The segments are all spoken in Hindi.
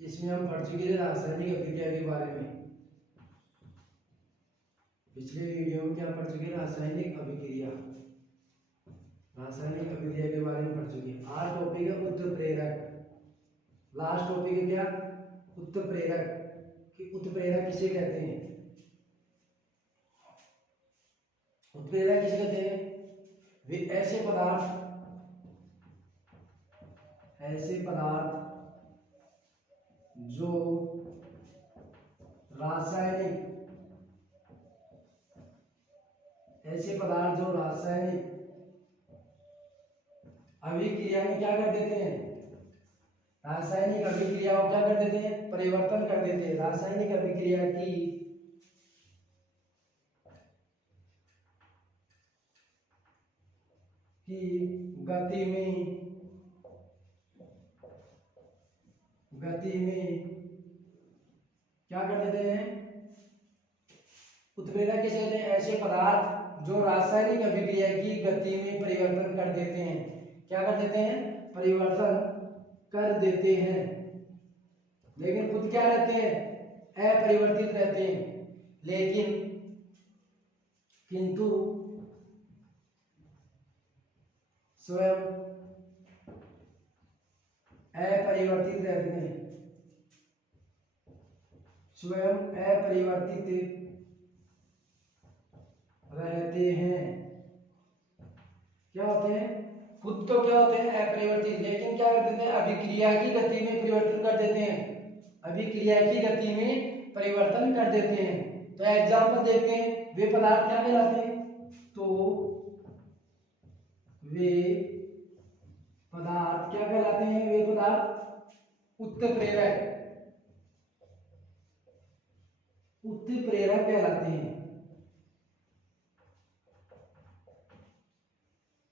इसमें हम पढ़ चुके थे रासायनिक अभिक्रिया के बारे में। पिछले वीडियो में क्या पढ़ चुके? रासायनिक अभिक्रिया, रासायनिक अभिक्रिया के बारे में पढ़ चुके हैं। आज टॉपिक है उत्प्रेरक। लास्ट टॉपिक है क्या? उत्प्रेरक। कि उत्प्रेरक किसे कहते हैं? उत्प्रेरक किसे कहते हैं? वे ऐसे पदार्थ जो रासायनिक अभिक्रिया में क्या कर देते हैं? रासायनिक अभिक्रिया को क्या कर देते हैं? परिवर्तन कर देते हैं। रासायनिक अभिक्रिया की गति में क्या कर देते हैं? उत्प्रेरक किसे कहते हैं? ऐसे पदार्थ जो रासायनिक अभिक्रिया की गति में परिवर्तन कर देते हैं। क्या कर देते हैं? परिवर्तन कर देते हैं, लेकिन खुद क्या रहते हैं? अपरिवर्तित रहते हैं। किंतु स्वयं अपरिवर्तित रहते हैं। क्या होते हैं? खुद तो क्या होते हैं? अपरिवर्तित, लेकिन क्या कर देते हैं? अभिक्रिया की गति में परिवर्तन कर देते हैं। तो एग्जांपल देखते हैं। वे पदार्थ क्या कहलाते हैं? तो वे पदार्थ क्या कहलाते हैं? वे पदार्थ उत्प्रेरक कहलाते हैं।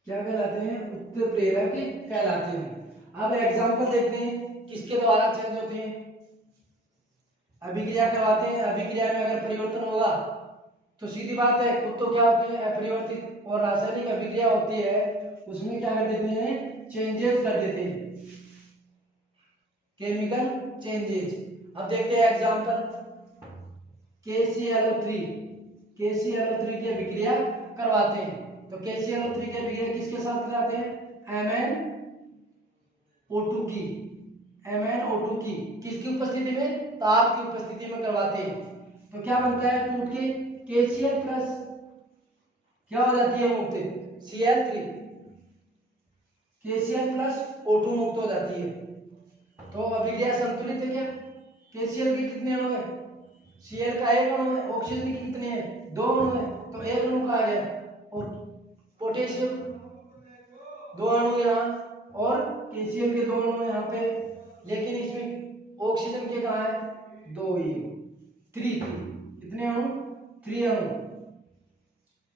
क्या कहलाते हैं? उत्प्रेरक कहलाते हैं। अब एग्जांपल देखते हैं किसके द्वारा चेंज होते हैं? अभिक्रिया करवाते हैं। अभिक्रिया में अगर परिवर्तन होगा तो सीधी बात है, खुद तो क्या होती है? अपरिवर्तित। और रासायनिक अभिक्रिया होती है उसमें क्या कर देते हैं? चेंजेस कर देते हैं, केमिकल चेंजेस। अब देखते हैं एग्जांपल। KClO3 की अभिक्रिया करवाते हैं। तो KClO3 की अभिक्रिया किसके साथ कराते हैं? MnO2 की किसकी उपस्थिति में? ताप की उपस्थिति में करवाते हैं। तो क्या बनता है? टूट के KCl प्लस क्या हो जाती है? मुक्त Cl3, KCl प्लस O2 मुक्त हो जाती है। तो अभिक्रिया संतुलित है क्या? KCl के कितने अणु है? Cl का एक अणु है। ऑक्सीजन के कितने हैं? 2 अणु है, तो एक अणु कहा गया। और पोटेशियम 2 अणु यहाँ, और KCl के 2 अणु यहाँ पे, लेकिन इसमें ऑक्सीजन के कहाँ है? 2 ही। 3 कितने अणु? 3 अणु।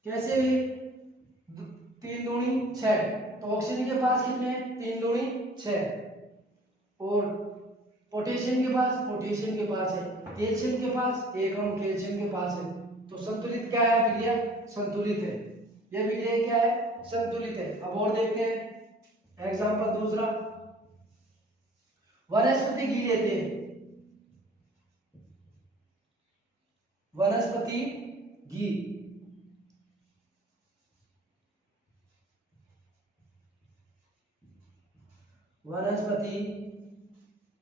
कैसे भी? 3 दूनी 6। तो ऑक्सीजन के पास कितने हैं? 3 दूनी 6। और पोटेशियम के पास है। कैल्शियम के पास 1 अणु कैल्शियम के पास है। तो संतुलित क्या है? अभिक्रिया संतुलित है। यह अभिक्रिया क्या है? संतुलित है। अब और देखते हैं एग्जांपल दूसरा। वनस्पति घी लेते हैं। वनस्पति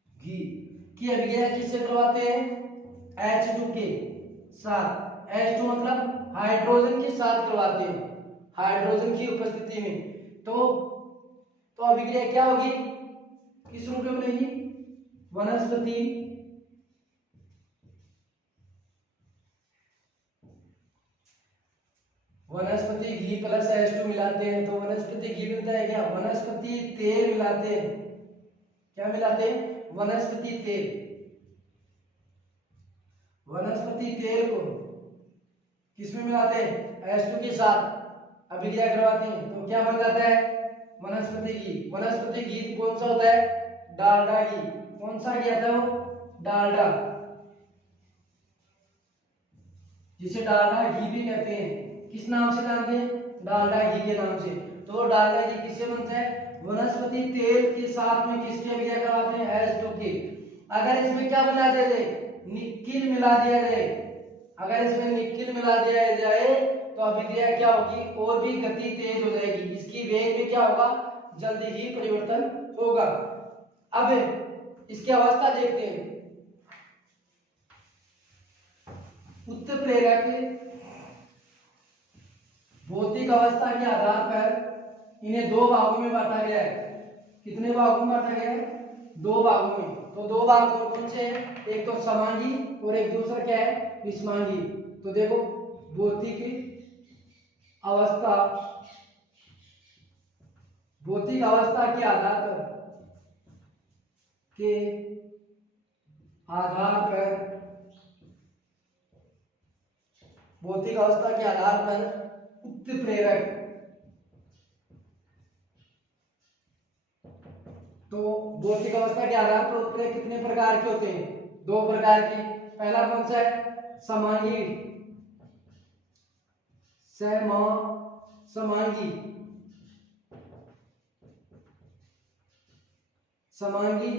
घी की अभिक्रिया किससे करवाते हैं? H2 के साथ। H2 मतलब हाइड्रोजन के साथ करवाते हैं, हाइड्रोजन की उपस्थिति में। तो अभिक्रिया क्या होगी? किस रूप में बनेगी? वनस्पति घी प्लस H2 मिलाते हैं तो वनस्पति घी बनता है क्या? वनस्पति तेल मिलाते हैं। क्या मिलाते हैं? वनस्पति तेल को किसमें मिलाते हैं? H2 के साथ अभिक्रिया करवाते हैं तो क्या बन जाता है? वनस्पति घी कौन सा होता है? डालडा घी। कौन सा घी आता है वो? डालडा, जिसे डालडा घी भी कहते हैं। किस नाम से जानते हैं? डालडा घी के नाम से। तो डालडा घी किससे बनता है? वनस्पति तेल के साथ में किसकी अभिक्रिया करवाते हैं? H2 की। अगर इसमें क्या बना दिया जाए, निकिल मिला दिया जाए, अगर इसमें निकिल मिला दिया जाए तो अभिक्रिया क्या होगी, और भी गति तेज हो जाएगी, इसकी वेग में क्या होगा, जल्दी ही परिवर्तन होगा। अब इसकी अवस्था देखते हैं। उत्प्रेरक भौतिक अवस्था के आधार पर इन्हें दो भागों में बांटा गया है। कितने भागों में बांटा गया है, दो भागों में। तो दो भाग कौन कौन से हैं, एक तो समांगी और एक दूसरा क्या है, विषमांगी। तो देखो भौतिक अवस्था, भौतिक अवस्था के आधार पर भौतिक अवस्था के आधार पर उत्प्रेरक, तो भौतिक अवस्था के आधार पर उत्प्रेरक कितने प्रकार के होते हैं, दो प्रकार की। पहला कौन सा है, समांगी, समांगी, समांगी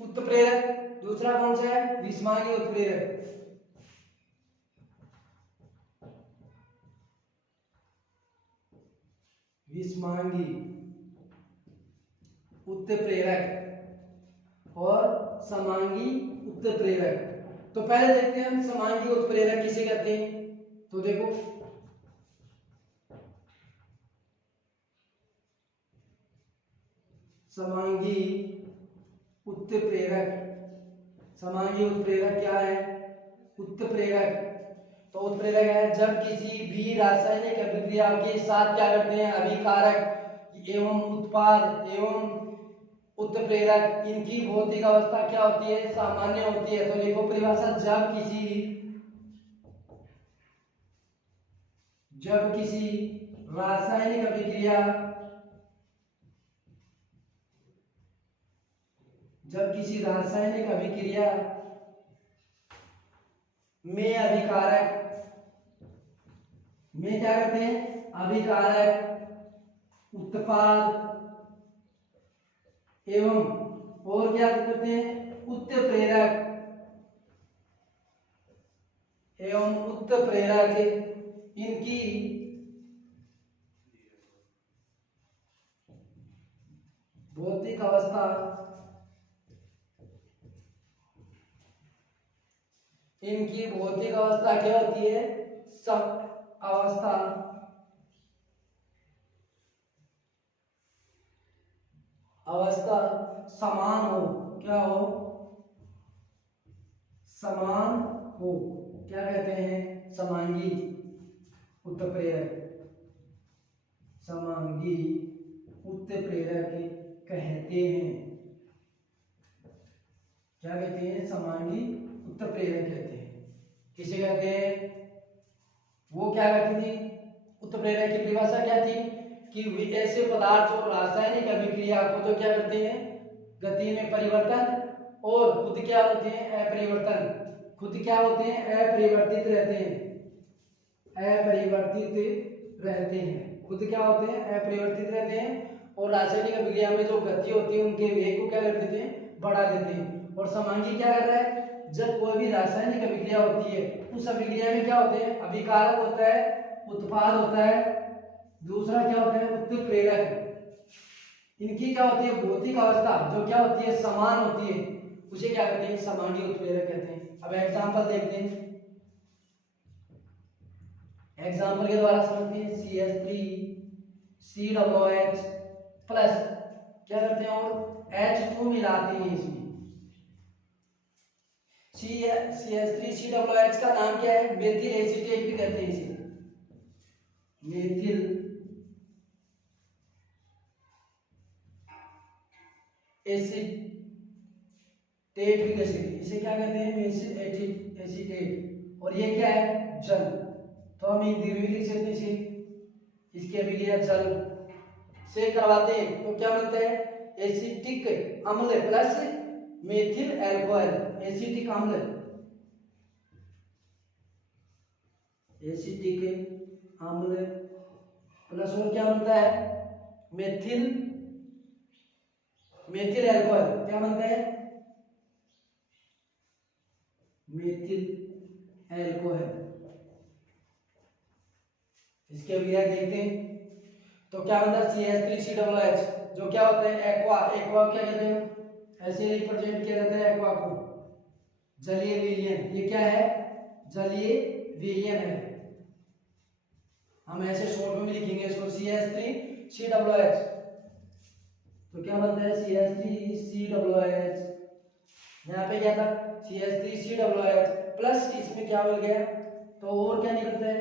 उत्प्रेरक। दूसरा कौन सा है, विषमांगी उत्प्रेरक। विषमांगी उत्प्रेरक और समांगी उत्प्रेरक। तो पहले देखते हैं हम समांगी उत्प्रेरक किसे कहते हैं। तो देखो समांगी उत्प्रेरक, समांगी उत्प्रेरक क्या है, उत्प्रेरक तो उत्प्रेरक है जब किसी भी रासायनिक अभिक्रिया के साथ क्या करते हैं, अभिकारक एवं उत्पाद एवं उत्प्रेरक, इनकी भौतिक अवस्था क्या होती है, सामान्य होती है। तो देखो परिभाषा, जब किसी रासायनिक अभिक्रिया, जब किसी रासायनिक अभिक्रिया में अभिकारक में क्या करते हैं, अभिकारक उत्पाद एवं और क्या करते हैं, उत्प्रेरक एवं उत्प्रेरक, इनकी भौतिक अवस्था, इनकी भौतिक अवस्था क्या होती है, सब अवस्था समान हो, क्या हो, समान हो, क्या कहते हैं, समांगी उत्प्रेरक, समांगी उत्प्रेरक कहते हैं। क्या कहते हैं, समांगी उत्प्रेरक कहते हैं। किसे कहते हैं, वो क्या करती थी, उत्प्रेरक की परिभाषा क्या थी कि ऐसे पदार्थ जो रासायनिक अभिक्रिया को तो क्या करते हैं, गति में परिवर्तन, और खुद क्या होते हैं, अपरिवर्तन, खुद क्या होते हैं, अपरिवर्तित रहते हैं, अपरिवर्तित रहते हैं, खुद क्या होते हैं, अपरिवर्तित रहते हैं, और रासायनिक अभिक्रिया में जो गति होती है उनके वेग को क्या कर देते हैं, बढ़ा देते हैं। और समांगी क्या कर रहा है, जब कोई भी रासायनिक अभिक्रिया होती है उस अभिक्रिया में क्या होते हैं, अभिकारक होता है, उत्पाद होता है, दूसरा क्या होता है, उत्प्रेरक। इनकी क्या होती है, भौतिक अवस्था जो क्या होती है, समान होती है, उसे क्या कहते हैं, समांगी उत्प्रेरक कहते हैं। अब एग्जांपल देखते हैं, एग्जांपल के द्वारा समझते हैं। CH3COOH प्लस क्या करते हैं, और H2 मिलाते हैं इसमें। CH3COOH का नाम क्या है, मेथिल एसीटेट भी कहते हैं इसे, मेथिल एसीटेट भी कहते हैं इसे, क्या कहते हैं, मेथिल एसीटेट। और ये क्या है, जल। तो हम हिंदी में लिख सकते हैं, इसकी अभिक्रिया जल से करवाते हैं तो क्या बनता है, एसिटिक अम्ल प्लस मेथिल अल्कोहल, एसिटिक अम्ल, एसिटिक अम्ल प्लस और क्या बनता है, मेथिल अल्कोहल, क्या बनता है, मेथिल एल्कोहल। इसके अभिक्रिया देखते हैं। तो क्या बनता है CH3COOH, जो क्या होता है एक्वा। एक्वा क्या कहते हैं, ऐसे रिप्रेजेंट किया जाता है एक्वा को, जलीय विलयन। ये क्या है, जलीय विलयन है। हम ऐसे शॉर्ट में भी लिखेंगे इसको CH3COOH। तो क्या बनता है CH3COOH। यहाँ पे क्या था CH3COOH प्लस इसमें क्या मिल गया, तो और क्या निकलता है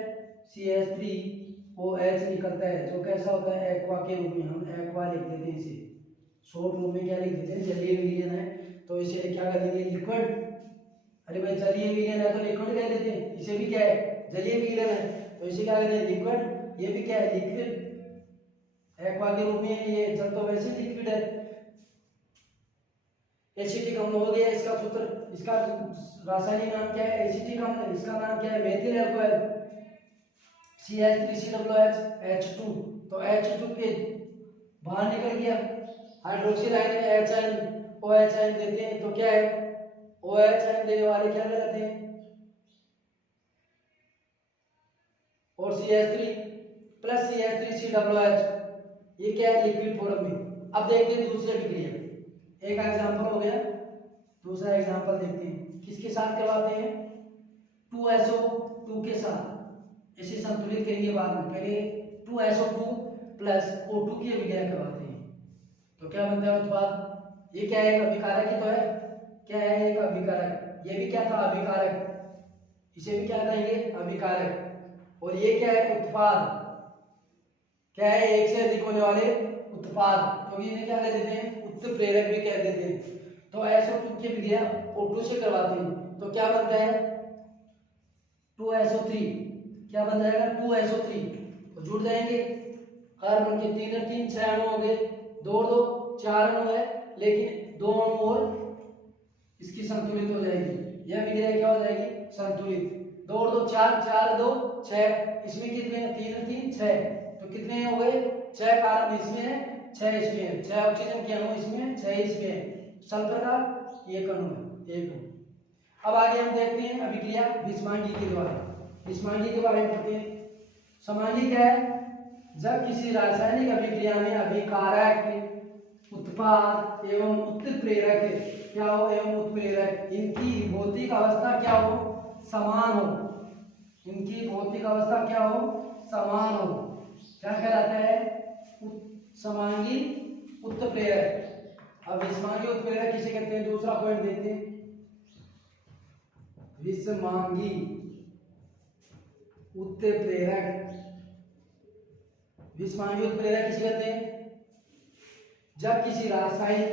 CH3OH निकलता है, जो कैसा होता है एक्वा के रूप में। हम एक्वा लिख देते हैं इसे, शॉर्ट रूप में क्या लिख देते हैं, जलीय विलयन है तो इसे क्या कर देंगे लिक्विड। अरे भाई जलीय विलयन है तो लिक्विड कह देते हैं, इसे भी क्या है जलीय विलयन है तो इसे क्या कहते हैं लिक्विड। ये भी क्या है लिक्विड, एक्वा के रूप में ये जल तो वैसे लिक्विड है। एसिटिक अम्ल हो गया इसका सूत्र, इसका रासायनिक नाम क्या है एसिटिक अम्ल, इसका नाम क्या है मेथिल एल्कोहल CH3COOH H2। तो H2 के बाहर निकल गया, hydroxyl ion H ion OH ion देते हैं, तो क्या है OH आयन देने वाले क्या कहलाते हैं, और CH3 प्लस CH3COOH, ये क्या है लिक्विड फॉर्म में। अब देखते हैं दूसरी अभिक्रिया, एक एग्जांपल हो गया, दूसरा एग्जांपल देखते हैं किसके साथ करवाते हैं 2SO2 के साथ। इसे संतुलित करेंगे बाद में, पहले 2SO2 प्लस O2 की अभिक्रिया करवाते हैं। तो क्या बनता है उत्पाद, ये क्या है एक अभिकारक ही तो है, क्या है एक अभिकारक। ये भी क्या था अभिकारक, इसे भी क्या कहेंगे अभिकारक। और ये क्या है उत्पाद, क्या है एक से अधिक होने वाले उत्पाद, तो इन्हें क्या कह देते हैं उत्प्रेरक भी कह देते हैं। तो SO2 की अभिक्रिया O2 से करवाते हैं तो क्या बनता है 2SO3, क्या बन जाएगा 2SO3, तो जुड़ जाएंगे कार्बन के 3 और 3 6 अणु हो गए, 2 और 2 4 अणु है, लेकिन 2 अणु और इसकी संतुलित हो जाएगी, यह अभिक्रिया क्या हो जाएगी संतुलित। 2 और 2 4, 4 2 6, इसमें कितने 3 और 3 6, तो कितने हो गए 6 कार्बन इसमें है 6 इसमें है, 6 ऑक्सीजन के अणु इसमें 6 इसमें है, सल्फर का 1 अणु है 1 अणु। अब आगे हम देखते हैं अभिक्रिया विषमांगी के द्वारा, विषमांगी के बारे में पढ़ते हैं। समांगी क्या है, जब किसी रासायनिक अभिक्रिया में अभिकारक उत्पाद एवं उत्प्रेरक क्या हो एवं उत्प्रेरक इनकी भौतिक अवस्था क्या हो समान हो, इनकी भौतिक अवस्था क्या हो समान हो, क्या कहलाता है समांगी उत्प्रेरक। अब विषमांगी उत्प्रेरक किसे कहते हैं, दूसरा पॉइंट देखते हैं विषमांगी उत्प्रेरक। विषमांगी उत्प्रेरक किसे कहते हैं, जब किसी रासायनिक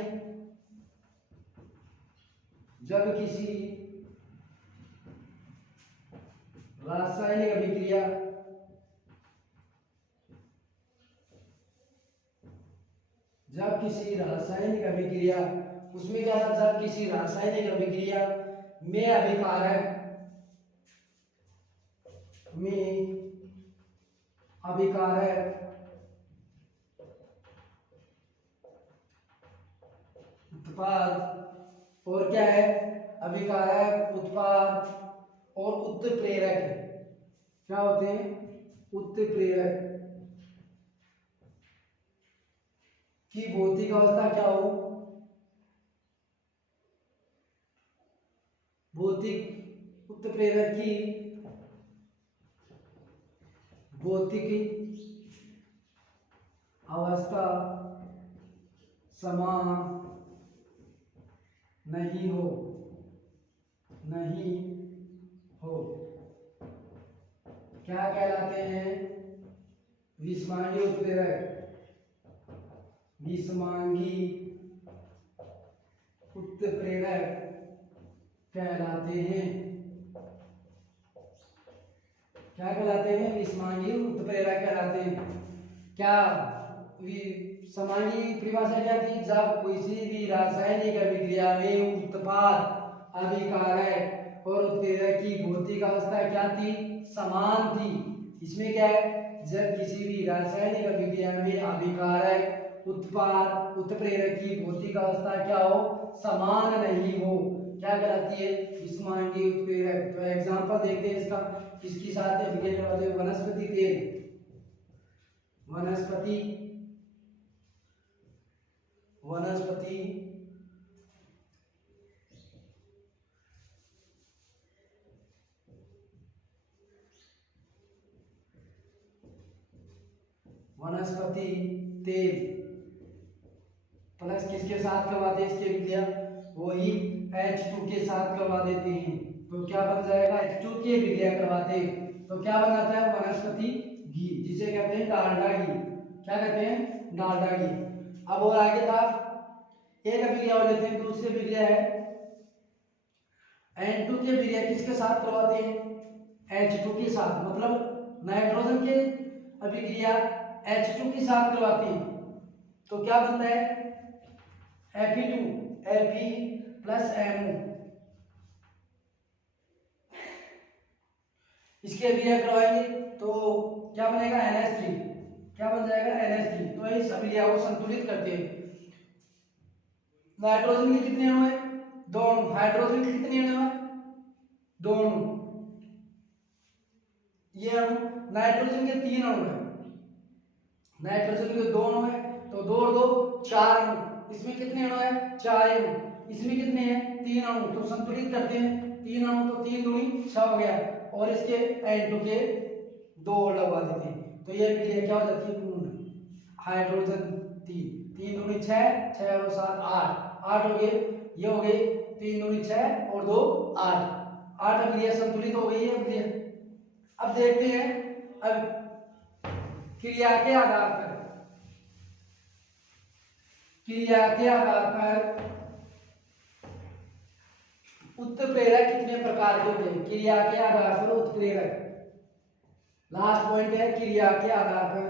अभिक्रिया उसमें क्या था, जब किसी रासायनिक अभिक्रिया में अभिकारक उत्पाद और क्या है अभिकारक उत्पाद और उत्प्रेरक क्या होते हैं उत्प्रेरक की भौतिक अवस्था क्या हो, भौतिक उत्प्रेरक की भौतिक अवस्था समान नहीं हो क्या कहलाते हैं विषमांगी उत्प्रेरक, विषमांगी उत्प्रेरक कहलाते हैं, क्या कहलाते हैं विषमांगी उत्प्रेरक कहलाते हैं। क्या समांगी परिभाषा क्या थी, जब किसी भी रासायनिक अभिक्रिया में उत्पाद अभिकारक और उत्प्रेरक की भौतिक अवस्था क्या थी समान थी। इसमें क्या है, जब किसी भी रासायनिक अभिक्रिया में अभिकारक उत्पाद उत्प्रेरक की भौतिक अवस्था क्या हो समान नहीं हो, क्या कहलाती है? विषमांगी उत्प्रेरक। तो एग्जांपल देखते हैं इसका, किसकी साथ अभिक्रिया करवाते हैं? वनस्पति तेल, वनस्पति वनस्पति तेल प्लस किसके साथ करवाते हैं इसकी अभिक्रिया? वही H2 के साथ करवा देते हैं। तो क्या बन जाएगा? H2 की अभिक्रिया करवाते हैं तो क्या बनाता है? वनस्पति घी, जिसे कहते हैं डालडा घी। क्या कहते हैं? डालडा घी। अब और आगे था, एक अभिक्रिया और लेते हैं, दूसरी अभिक्रिया है N2 की अभिक्रिया किसके साथ करवाते हैं? H2 के साथ, मतलब नाइट्रोजन के अभिक्रिया H2 के साथ करवाते हैं तो क्या बनता है? Fe plus MO। इसकी अभिक्रिया करवाएंगे तो क्या बनेगा? NH3। क्या बन जाएगा? NH3। तो इस अभिक्रिया को संतुलित करते हैं। नाइट्रोजन के कितने अणु है? 2 अणु। हाइड्रोजन के कितने अणु है? 2 अणु। ये अणु, नाइट्रोजन के 3 अणु है, नाइट्रोजन के 2 अणु है, तो 2 और 2 4 अणु। इसमें कितने अणु है? 4 अणु। इसमें कितने हैं? 3 अणु। तो संतुलित करते हैं, 3 अणु तो 3 दूनी 6 हो गया, और इसके N2 के 2 और लगवा देते हैं तो ये अभिक्रिया क्या हो जाती है? पूर्ण। हाइड्रोजन 3 दूनी 6, 6 और 7 8 हो गए। ये हो गए 3 दूनी 6 और 2 8 अभिक्रिया संतुलित हो गई है अभिक्रिया। अब देखते हैं, अब क्रिया के आधार पर उत्प्रेरक कितने प्रकार के होते हैं? क्रिया के आधार पर उत्प्रेरक, लास्ट पॉइंट है, क्रिया के आधार पर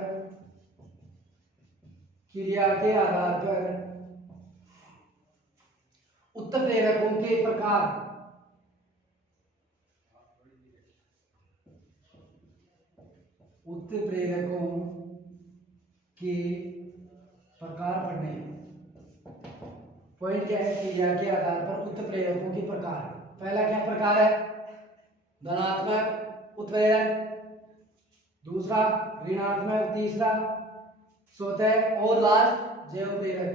उत्प्रेरकों के प्रकार। उत्प्रेरकों के प्रकार पढ़ने। पॉइंट क्या है? क्रिया के आधार पर उत्प्रेरकों के प्रकार। पहला क्या प्रकार है? धनात्मक उत्प्रेरक, दूसरा ऋणात्मक, तीसरा स्वतः, और लास्ट जैव प्रेरक।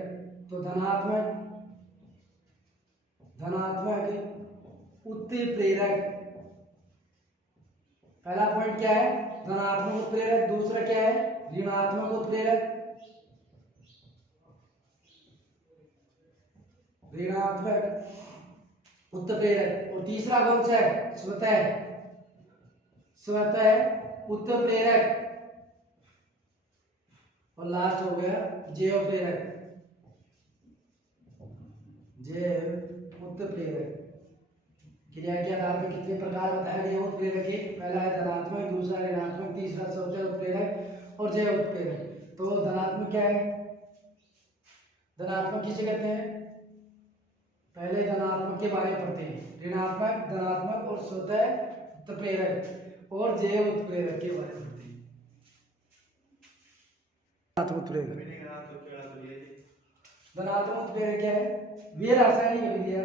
तो धनात्मक उत्प्रेरक, पहला पॉइंट क्या है? धनात्मक उत्प्रेरक। दूसरा क्या है? ऋणात्मक उत्प्रेरक, उत्प्रेरक। और तीसरा कौन सा है? स्वतः उत्प्रेरक, और लास्ट हो गया जैव प्रेरक, जैव उत्प्रेरक। क्रिया के आधार पर कितने प्रकार बताए गए उत्प्रेरक के? पहला है धनात्मक, दूसरा ऋणात्मक, तीसरा स्वतः उत्प्रेरक और जैव उत्प्रेरक। तो धनात्मक क्या है? धनात्मक किसे कहते हैं? पहले धनात्मक के बारे में पढ़ते हैं, ऋणात्मक, धनात्मक और स्वतः उत्प्रेरक और जैव उत्प्रेरक के बारे में पढ़ते हैं। धनात्मक उत्प्रेरक क्या है? वे रासायनिक अभिक्रिया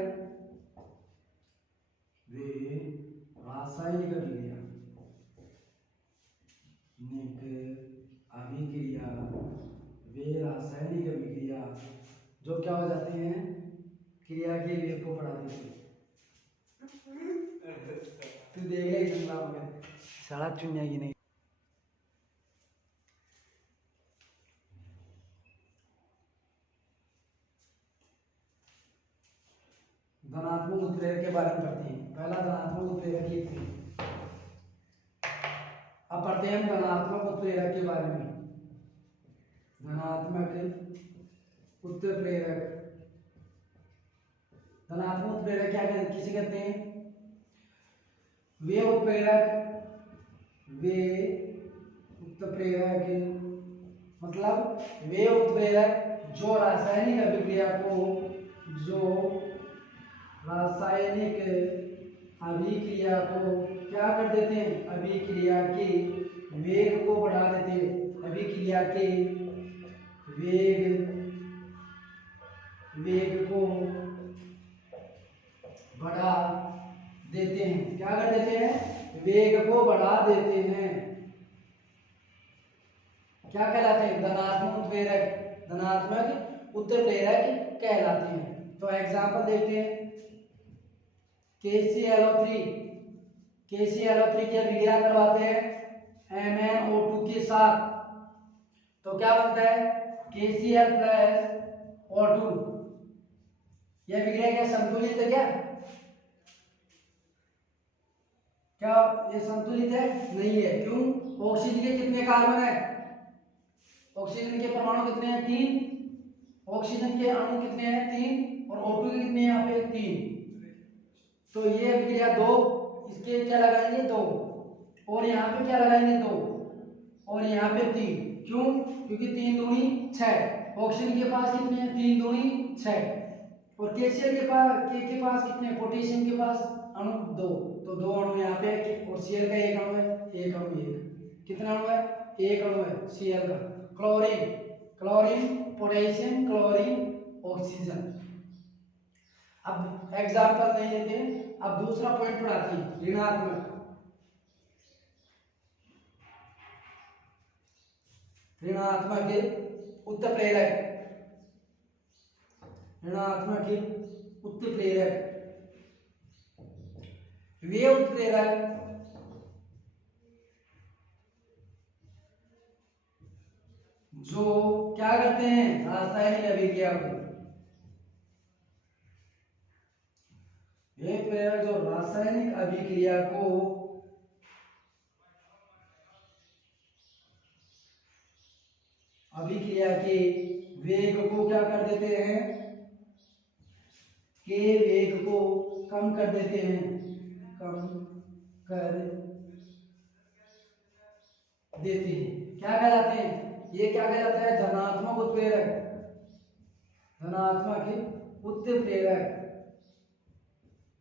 जो क्या हो जाते हैं? क्रिया के वेग को बढ़ा देते हैं। तू देख ले सारा चुनिया की नहीं। धनात्मक उत्प्रेरक के बारे में पढ़ते हैं। पहला धनात्मक उत्प्रेरक ये थे। अब पढ़ते हैं धनात्मक उत्प्रेरक के बारे में। धनात्मक उत्प्रेरक, धनात्मक उत्प्रेरक क्या कहते, किसे कहते हैं? वे उत्प्रेरक मतलब वे उत्प्रेरक जो रासायनिक अभिक्रिया को क्या कर देते हैं? अभिक्रिया के वेग को बढ़ा देते हैं। अभिक्रिया के वेग को वेग को बढ़ा देते हैं, क्या कहलाते हैं? धनात्मक उत्प्रेरक, धनात्मक उत्प्रेरक कहलाते हैं। तो एग्जांपल देखते हैं। KClO3 की अभिक्रिया करवाते हैं MnO2 के साथ, तो क्या बनता है? KCl plus O2। यह अभिक्रिया क्या संतुलित है? क्या ये संतुलित है? नहीं है। क्यों? ऑक्सीजन के कितने कार्बन है? ऑक्सीजन के परमाणु कितने हैं? 3। ऑक्सीजन के अणु कितने हैं? 3। और O2 के कितने यहाँ पे? 3। तो ये अभिक्रिया 2, इसके क्या लगाएंगे? 2। और यहाँ पे क्या लगाएंगे? 2। और यहाँ पे 3। क्यों? क्योंकि 3 दूनी 6। ऑक्सीजन के पास कितने हैं? 3 दूनी 6। और KCl के पास कितने? पोटेशियम के पास अणु 2। तो 2 अणु यहाँ पे, और Cl का 1 अणु है, 1 अणु 1। कितना अणु है? 1 अणु है Cl का। Chlorine, potassium, chlorine, oxygen. अब एग्जांपल नहीं लेते हैं, अब दूसरा पॉइंट पढ़ाते हैं, ऋणात्मक उत्प्रेरक। ऋणात्मक उत्प्रेरक, वे उत्प्रेरक जो क्या करते हैं? रासायनिक अभिक्रिया को, वे उत्प्रेरक जो रासायनिक अभिक्रिया को अभिक्रिया के वेग को क्या कर देते हैं? के वेग को कम कर देते हैं, कम कर देते हैं। क्या कहलाते हैं? ये क्या कहलाता है? धनात्मक उत्प्रेरक, धनात्मक उत्प्रेरक,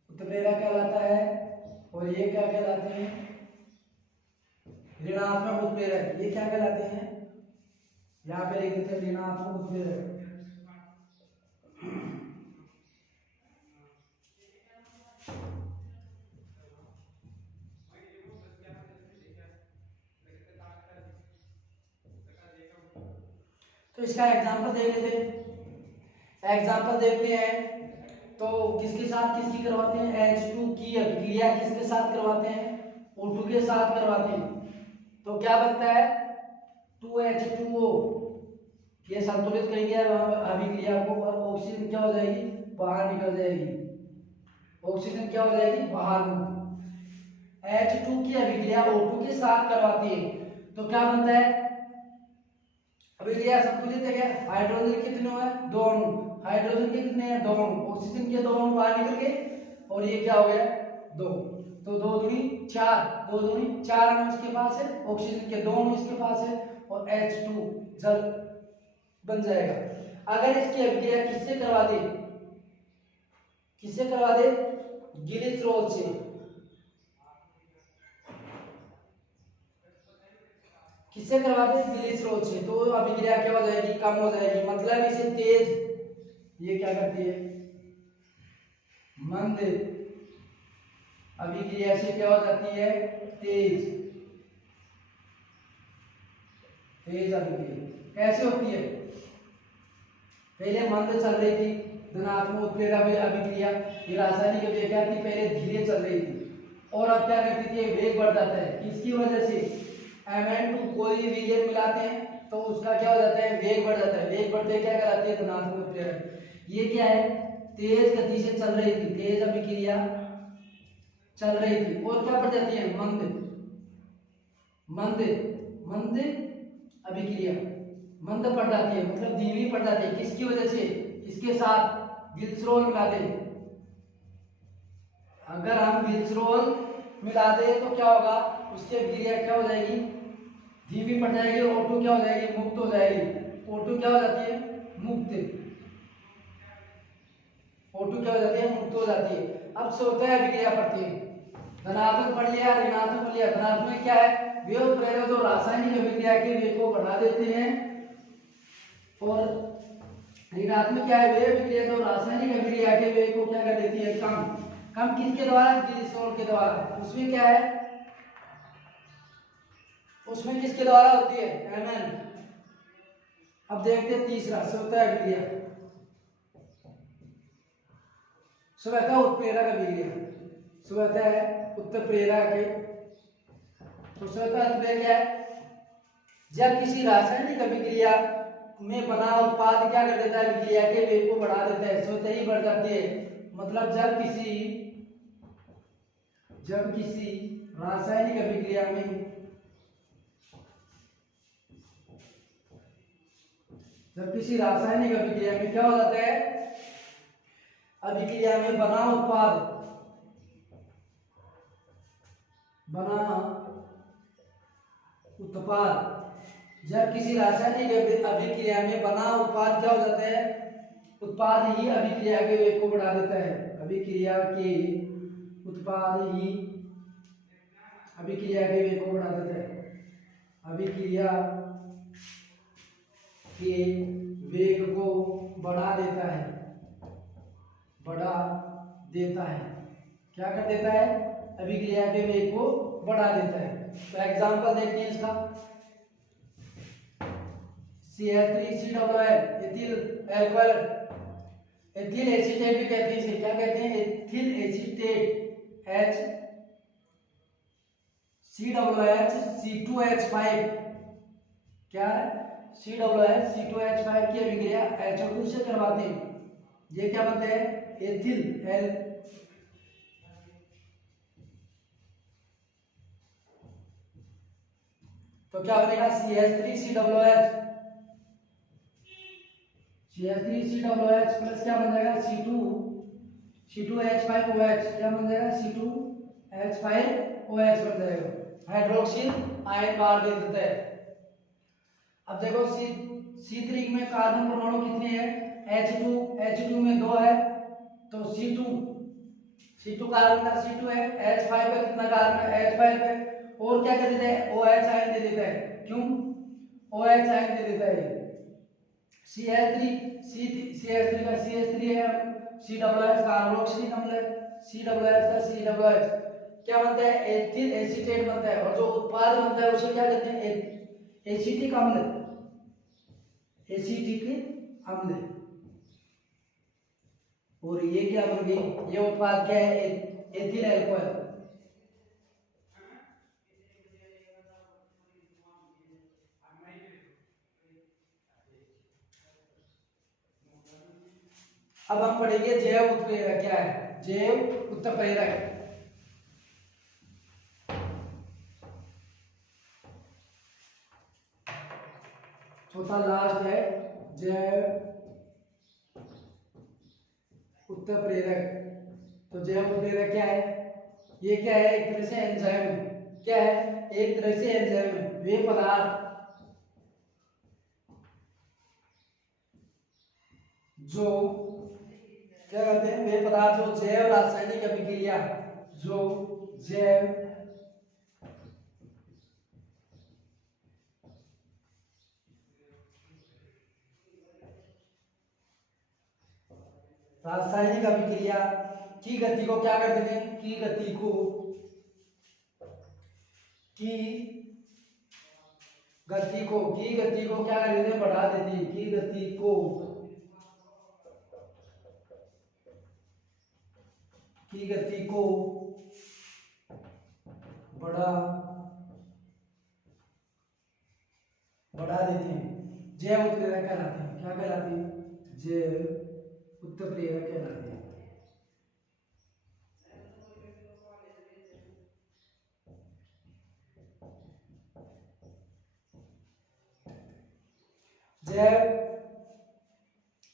उत्प्रेरक कहलाता है। और ये क्या कहलाते हैं? ऋणात्मक उत्प्रेरक। ये क्या कहलाते हैं? यहाँ पे लिख देते हैं ऋणात्मक उत्प्रेरक। तो इसका एग्जांपल देख लेते हैं। एग्जांपल देखते हैं तो किसके साथ किसकी करवाते हैं? H2 की अभिक्रिया किसके साथ करवाते हैं? O2 के साथ करवाते हैं। तो क्या बनता है? 2H2O। ये संतुलित करेंगे अभिक्रिया को, और ऑक्सीजन क्या हो जाएगी? बाहर निकल जाएगी। ऑक्सीजन क्या हो जाएगी? बाहर। H2 की अभिक्रिया O2 के साथ करवाती है, तो क्या बनता है? अभिक्रिया संतुलित है क्या? हाइड्रोजन कितने है? 2 अणु। हाइड्रोजन के कितने हैं? 2 अणु। ऑक्सीजन के 2 अणु बाहर निकल गए, और ये क्या हो गया? 2। तो 2 दूनी 4, 2 दूनी 4 अणु इसके पास है, ऑक्सीजन के 2 अणु इसके पास है, और H2 जल बन जाएगा। अगर इसकी अभिक्रिया किससे करवा दे? किससे करवा दे? ग्लिसरॉल से। किससे करवाते हैं? ग्लिसरॉल से। तो अभिक्रिया क्या हो जाएगी? कम हो जाएगी। मतलब इसे तेज, ये क्या करती है? मंद अभिक्रिया से क्या हो जाती है? तेज। तेज अभिक्रिया कैसे होती है? पहले मंद चल रही थी धनात्मक उत्प्रेरक अभिक्रिया, ये रासायनिक अभिक्रिया थी, पहले धीरे चल रही थी, और अब क्या करती थी? वेग बढ़ जाता है। किसकी वजह से? Mn2 कोई भी विलयन मिलाते हैं तो उसका क्या हो जाता है? वेग बढ़ जाता है। वेग बढ़ते क्या कहलाती है? धनात्मक उत्प्रेरक। ये क्या है? तेज गति से चल रही थी, तेज अभिक्रिया चल रही थी, और क्या बढ़ जाती है? मंद मंद अभिक्रिया मंद पड़ जाती है, मतलब धीमी पड़ जाती है। किसकी वजह से? इसके साथ ग्लिसरॉल मिला दे। अगर हम ग्लिसरॉल मिला दे तो क्या होगा? उसकी अभिक्रिया क्या हो जाएगी? धीमी पड़ जाएगी, और O2 क्या हो जाएगी? मुक्त हो जाएगी। O2 क्या हो जाती है? मुक्त। O2 क्या हो जाती है? मुक्त हो जाती है। अब स्वतः अभिक्रिया पढ़ते हैं। धनात्मक पढ़ लिया, ऋणात्मक पढ़ लिया। धनात्मक क्या है? वे उत्प्रेरक जो रासायनिक अभिक्रिया के वेग को बढ़ा देते हैं, और ऋणात्मक क्या है? वे अभिक्रिया जो रासायनिक अभिक्रिया के वेग को क्या कर देती है? कम। कम किसके द्वारा? ग्लिसरॉल के द्वारा। उसमें क्या है? उसमें किसके द्वारा होती है, Mn। अब देखते हैं तीसरा स्वतः अभिक्रिया, स्वतः उत्प्रेरक अभिक्रिया, स्वतः उत्प्रेरक। तो स्वतः उत्प्रेरक क्या है, जब किसी रासायनिक अभिक्रिया में बना उत्पाद क्या कर देता है, अभिक्रिया के वेग को बढ़ा देता है, स्वतः ही बढ़ जाती है। मतलब जब किसी रासायनिक अभिक्रिया में क्या हो जाता है, अभिक्रिया में बना उत्पाद जब किसी रासायनिक अभिक्रिया में बना उत्पाद क्या हो जाता है, उत्पाद ही अभिक्रिया के वेग को बढ़ा देता है, अभिक्रिया के वेग को बढ़ा देता है, अभिक्रिया के वेग को बढ़ा देता है, क्या कर देता है, अभिक्रिया के वेग को बढ़ा देता है। तो एग्जांपल देखते हैं इसका, CH3COOL ethyl alcohol, ethyl acetate भी कहते हैं इसे, क्या कहते हैं, एथिल एसीटेट, COOH C2H5, क्या है, COOH C2H5 की अभिक्रिया HO2 से करवाते हैं, ये क्या बनता है, एथिल एल, तो क्या बनेगा, CH3COOH प्लस क्या बन जाएगा, C2H5OH, क्या बन जाएगा, C2H5OH बन जाएगा, हाइड्रोक्सिल आयन बाहर दे देता है। अब देखो C3 में कार्बन परमाणु कितने हैं, H2 में 2 है, तो C2 कार्बन का C2 है, H5 का कितना कार्बन है, H5 है, और क्या कर देता है, OH आयन दे देता है, क्यों, OH आयन दे देता है, CH3 का CH3 है, COOH कार्बोक्सिलिक अम्ल है, COOH का COOH क्या बनता है, एथिल एसीटेट बनता है, और जो उत्पाद बनता है उसे क्या कहते हैं, एसिटिक अम्ल, और ये क्या बन गई, ये उत्पाद क्या है, एथिल अल्कोहल। अब हम पढ़ेंगे जैव उत्प्रेरक क्या है, जैव उत्प्रेरक, चौथा लास्ट है जैव उत्प्रेरक। तो जैव उत्प्रेरक क्या है, ये क्या है, एक तरह से एंजाइम है, क्या है, एक तरह से एंजाइम है, वे पदार्थ जो क्या कहते हैं, वे पदार्थ जो जैव रासायनिक अभिक्रिया, जो जैव रासायनिक अभिक्रिया की गति को क्या कर देते हैं, की गति को क्या कर देते हैं, बढ़ा देती है, की गति को बढ़ा देते हैं, जैव उत्प्रेरक कहलाते हैं, क्या कहलाते हैं, जैव उत्प्रेरक कहलाते हैं। जैव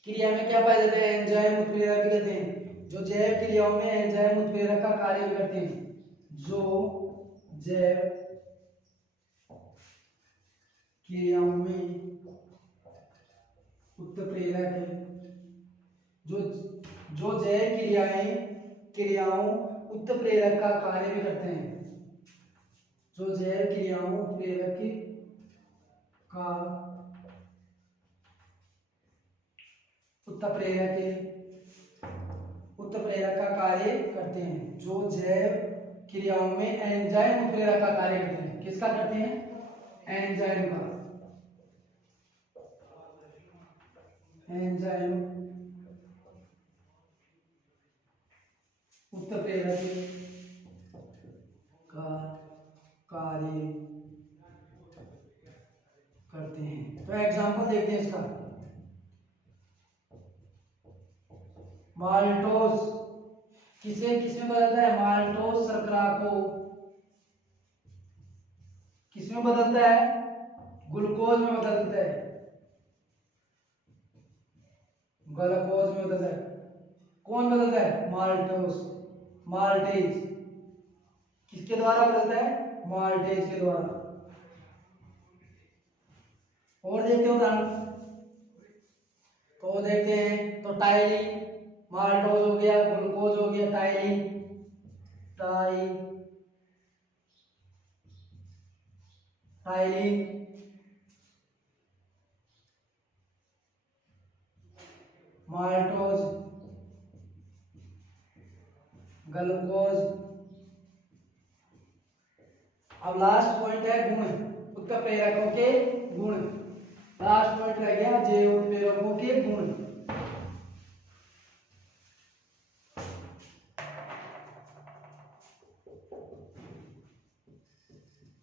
क्रिया में क्या पाया जाता है, एंजाइम उत्प्रेरक भी कहते हैं, जो जैव क्रियाओं में एंजाइम उत्प्रेरक का कार्य करते हैं, जो जैव क्रियाओं में उत्प्रेरक है, जो जैव क्रियाओं उत्प्रेरक का कार्य भी करते हैं, जो जैव क्रियाओं उत्प्रेरक का उत्प्रेरक का कार्य करते हैं, जो जैव क्रियाओं में एंजाइम उत्प्रेरक का कार्य करते हैं, किसका करते हैं, एंजाइम का, एंजाइम उत्प्रेरक का कार्य करते हैं। तो एग्जांपल देखते हैं इसका। माल्टोस किसे किसमें बदलता है? माल्टोस शर्करा को किसमें बदलता है? ग्लूकोज में बदलता है, ग्लूकोज में बदलता है। कौन बदलता है? माल्टोस, माल्टेज किसके द्वारा बदलता है? माल्टेज के द्वारा। और देखते हैं उदाहरण, तो देखते हैं। तो टाइलिन, माल्टोज हो गया, ग्लूकोज हो गया, टाइलिन, टाइलिन, माल्टोज, ग्लूकोज। अब लास्ट पॉइंट है गुण, उत्प्रेरकों के गुण। लास्ट पॉइंट रह गया जैव उत्प्रेरकों के गुण।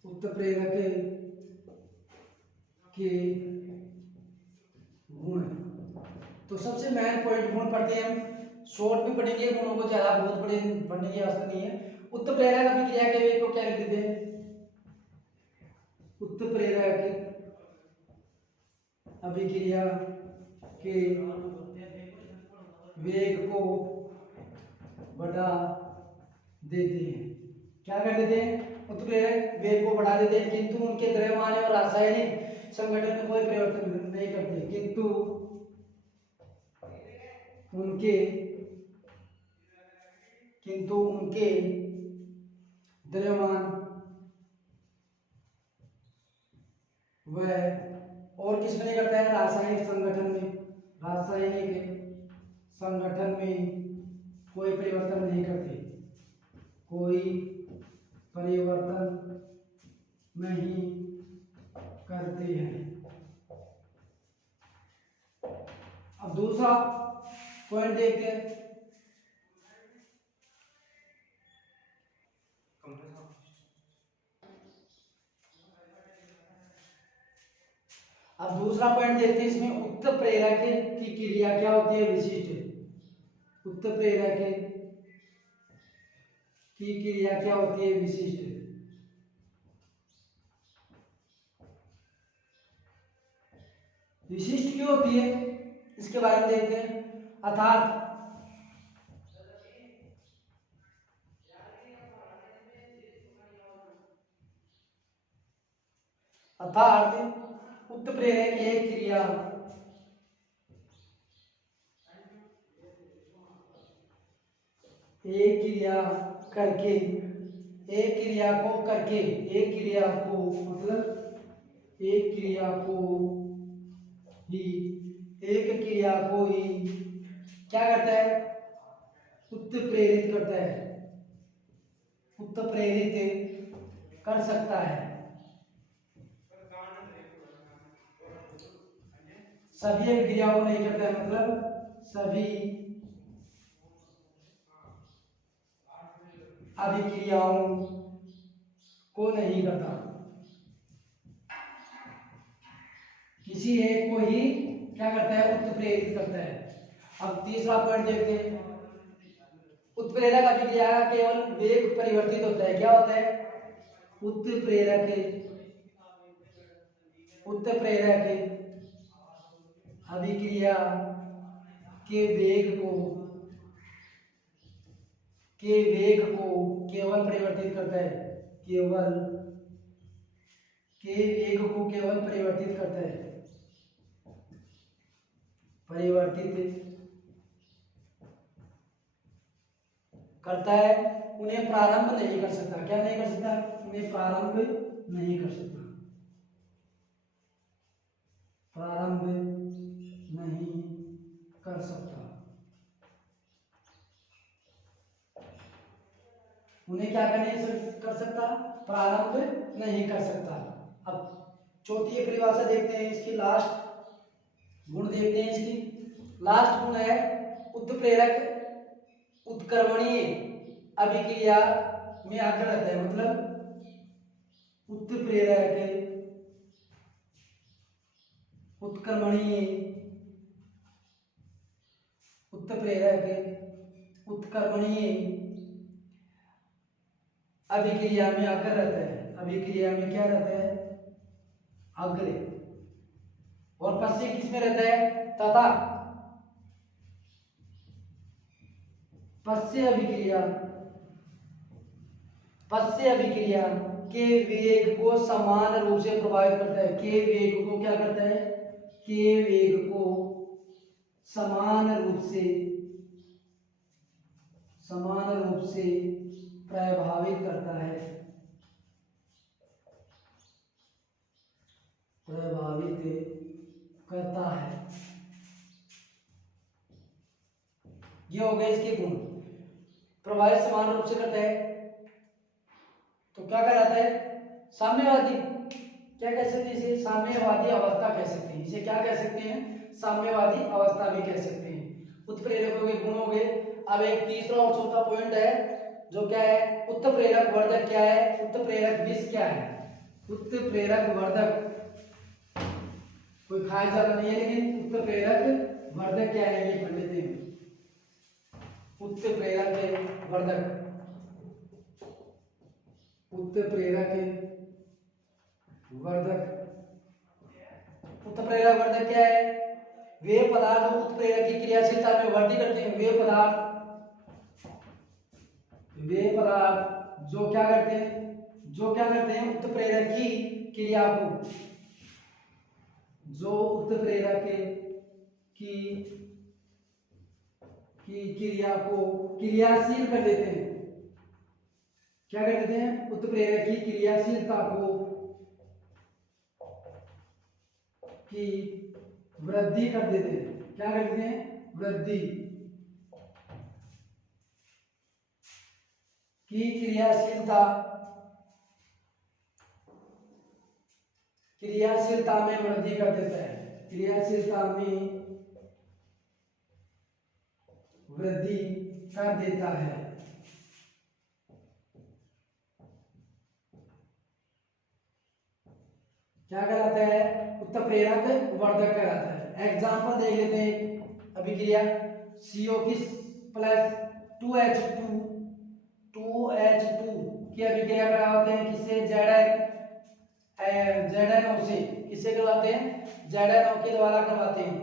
उत्प्रेरक के गुण। तो सबसे मेन पॉइंट गुण पढ़ते हैं हम, शॉर्ट में पढ़ेंगे गुणों को, ज्यादा बहुत पढ़ने की आवश्यकता नहीं है। उत्प्रेरक अभिक्रिया के वेग को क्या लिख देते हैं? उत्प्रेरक अभिक्रिया के वेग को बढ़ा देते हैं। क्या कर देते हैं? उत्प्रेरक वेग को बढ़ा देते हैं, किंतु उनके द्रव्यमान और रासायनिक संगठन में कोई परिवर्तन नहीं करते। किंतु उनके द्रव्यमान वह और किस में नहीं करता है? रासायनिक संगठन में, रासायनिक संगठन में कोई परिवर्तन नहीं करते, कोई परिवर्तन नहीं करते हैं। अब दूसरा पॉइंट देखते हैं। अब दूसरा पॉइंट देखते हैं इसमें, उत्प्रेरक की क्रिया क्या होती है? विशिष्ट। उत्प्रेरक की क्रिया क्या होती है? विशिष्ट। विशिष्ट क्यों होती है इसके बारे में देखते हैं। अर्थात उत्प्रेरक एक क्रिया करके, एक क्रिया को करके, एक क्रिया को मतलब एक क्रिया को ही, एक क्रिया को ही क्या करता है? उत्प्रेरित करता है, उत्प्रेरित कर सकता है। सभी अभिक्रियाओं को नहीं करता है, मतलब सभी अभिक्रियाओं को नहीं करता, किसी एक को ही क्या करता है? उत्प्रेरित करता है। अब तीसरा पॉइंट देखते हैं। उत्प्रेरक अभिक्रिया का केवल वेग परिवर्तित होता है। क्या होता है? उत्प्रेरक अभिक्रिया के वेग को केवल परिवर्तित करता है, केवल परिवर्तित करता है, उन्हें प्रारंभ नहीं कर सकता। क्या नहीं कर सकता? उन्हें प्रारंभ नहीं कर सकता, प्रारंभ नहीं कर सकता। उन्हें क्या करने कर सकता? प्रारंभ नहीं कर सकता। अब चौथी परिभाषा देखते हैं इसकी, लास्ट गुण देखते हैं इसकी। लास्ट गुण है उत्प्रेरक उत्क्रमणीय अभिक्रिया में अग्रत है, मतलब उत्प्रेरक उत्क्रमणीय अभिक्रिया में अग्र रहता है। अभिक्रिया में क्या रहता है? अग्र। और पश्य किसमें रहता है? तथा। पश्य अभिक्रिया के वेग को समान रूप से प्रभावित करता है। के वेग को क्या करता है? के वेग को समान रूप से प्रभावित करता है। ये हो गए इसके गुण। प्रभावित समान रूप से करता है तो क्या कहलाता है? साम्यवादी। क्या कह सकते हैं इसे? साम्यवादी अवस्था कह सकते हैं। इसे क्या कह सकते हैं? साम्यवादी अवस्था भी कह सकते हैं। उत्प्रेरकों के गुण हो गए। अब एक तीसरा और चौथा पॉइंट है जो क्या है? उत्प्रेरक वर्धक क्या है? उत्प्रेरक विष क्या है? उत्प्रेरक वर्धक कोई खास ज्यादा नहीं है, लेकिन उत्प्रेरक वर्धक क्या है ये पढ़ लेते हैं। उत्प्रेरक वर्धक क्या है? वे पदार्थ उत्प्रेरक की क्रियाशीलता में वृद्धि करते हैं। वे पदार्थ जो क्या करते हैं? उत्प्रेरक की क्रिया को, जो उत्प्रेरक की क्रिया को क्रियाशील कर देते हैं। क्या कर देते हैं? उत्प्रेरक की क्रियाशीलता को की वृद्धि कर देते हैं। क्या कर देते हैं? वृद्धि की क्रियाशीलता में वृद्धि कर देता है। क्रियाशीलता में वृद्धि कर देता है। क्या कहलाता है? उत्प्रेरक वर्धक कहलाता है। एग्जाम्पल देख लेते हैं। अभिक्रिया CO6 प्लस 2H2 की अभिक्रिया कराते हैं किससे? ZnO से। किससे करवाते हैं? ZnO के द्वारा करवाते हैं।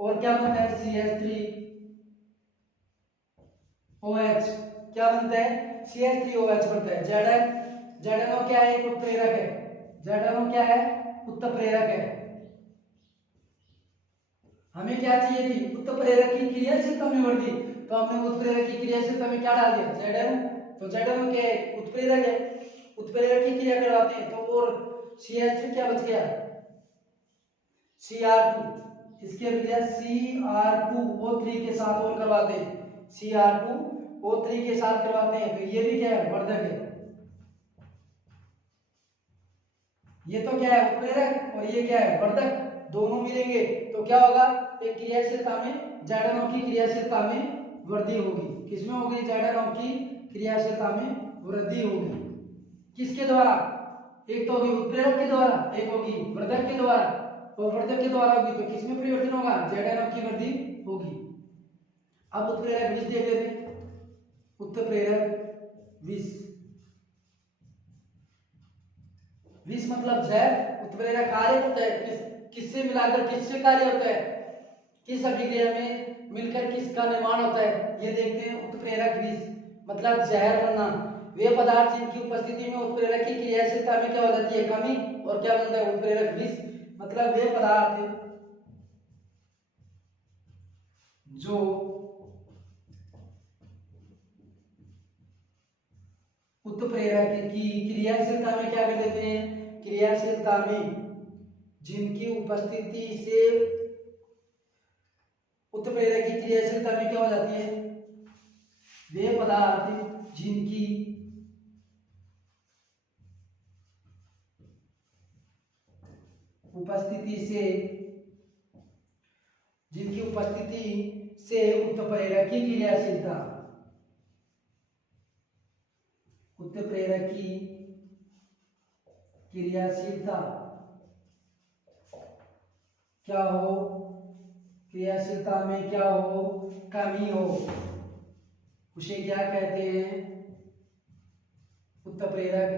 और क्या बनता है? CH3OH। क्या बनता है? CH3OH बनता है। ZnO क्या है? एक उत्प्रेरक है। ZnO क्या है? उत्प्रेरक है। हमें क्या चाहिए थी? उत्प्रेरक की क्रियाशीलता में वृद्धि। तो हमने उत्प्रेरक की क्रियाशीलता में क्या डाल दिया? ZnO। तो ZnO क्या है? उत्प्रेरक है। उत्प्रेरक की क्रिया करवाते हैं तो और CH3 क्या बच गया? Cr2। इसकी अभिक्रिया Cr2O3 के साथ और करवाते हैं। Cr2O3 के साथ करवाते हैं तो ये भी क्या है? वर्धक है। ये तो क्या है? उत्प्रेरक और ये क्या है? वर्धक। दोनों मिलेंगे तो क्या होगा? एक क्रियाशीलता में ZnO की क्रियाशीलता में वृद्धि होगी। किसमें होगी? ZnO की क्रियाशीलता में वृद्धि होगी। किसके द्वारा? एक तो होगी उत्प्रेरक के द्वारा, एक होगी वर्धक के द्वारा। तो वर्धक के द्वारा होगी तो किसमें परिवर्तन होगा? ZnO की वृद्धि होगी। अब उत्प्रेरक विष देख लेते हैं। उत्प्रेरक विष मतलब जैव। उत्प्रेरक कार्य होता है किससे मिलाकर किससे कार्य होता है? किस अभिक्रिया में मिलकर किसका निर्माण होता है? ये देखते हैं। उत्प्रेरक विष मतलब जहर बनना। वे पदार्थ जिनकी उपस्थिति में उत्प्रेरक की क्रियाशीलता में क्या हो जाती है? कमी। और क्या बनता है? उत्प्रेरक विष मतलब वे पदार्थ जो उत्प्रेरक की क्रियाशीलता में क्या कर देते हैं? क्रियाशीलता में जिनकी उपस्थिति से उत्प्रेरक की क्रियाशीलता में क्या हो जाती है? वे पदार्थ उपस्थिति से जिनकी उपस्थिति से उत्प्रेरकी क्रियाशीलता, उत्प्रेरकी क्रियाशीलता क्या हो, क्रियाशीलता में क्या हो, कमी हो, उसे क्या कहते हैं, उत्प्रेरक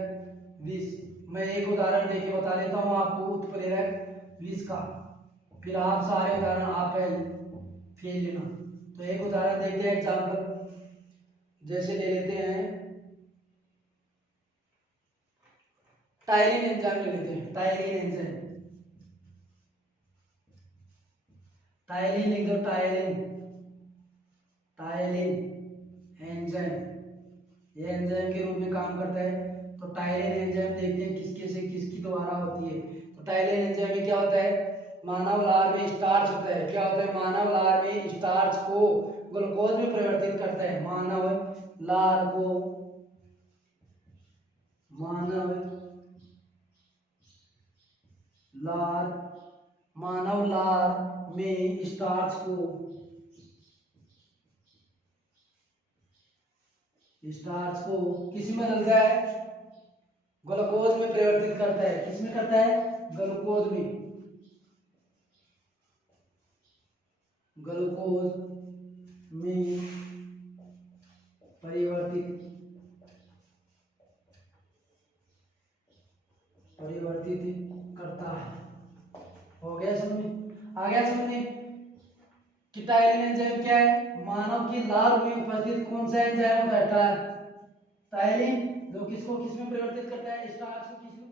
विष। मैं एक उदाहरण देके बता देता हूं आपको उत्प्रेरक विष का, फिर आप सारे उदाहरण आप फेल लेना। तो एक उदाहरण देखते हैं, एग्जाम्पल जैसे ले लेते हैं टायरिन एंजाइम ले लेते हैं, टायरिन एंजाइम, टायरिन लिख दो, टायरिन, टायरिन एंजाइम, ये एंजाइम के रूप में काम करता है। तो टायरिन एंजाइम देखते हैं किसके से किसकी द्वारा होती है। तो टायरिन एंजाइम में क्या होता है, मानव लार में स्टार्च होता है, क्या होता है, मानव लार में स्टार्च को ग्लूकोज में परिवर्तित करता है, मानव लार को, मानव लार, मानव लार में स्टार्च को, स्टार्च को किस में बदलता है, ग्लूकोज में परिवर्तित करता है, किस में करता है, ग्लूकोज में, ग्लूकोज में परिवर्तित, परिवर्तित करता है। हो गया समझ में, आ गया समझ में कि टायरिन एंजाइम क्या है, मानव की लार में उपस्थित कौन सा एंजाइम होता है, टायरिन, जो किसको किस में परिवर्तित करता है, स्टार्च को किस में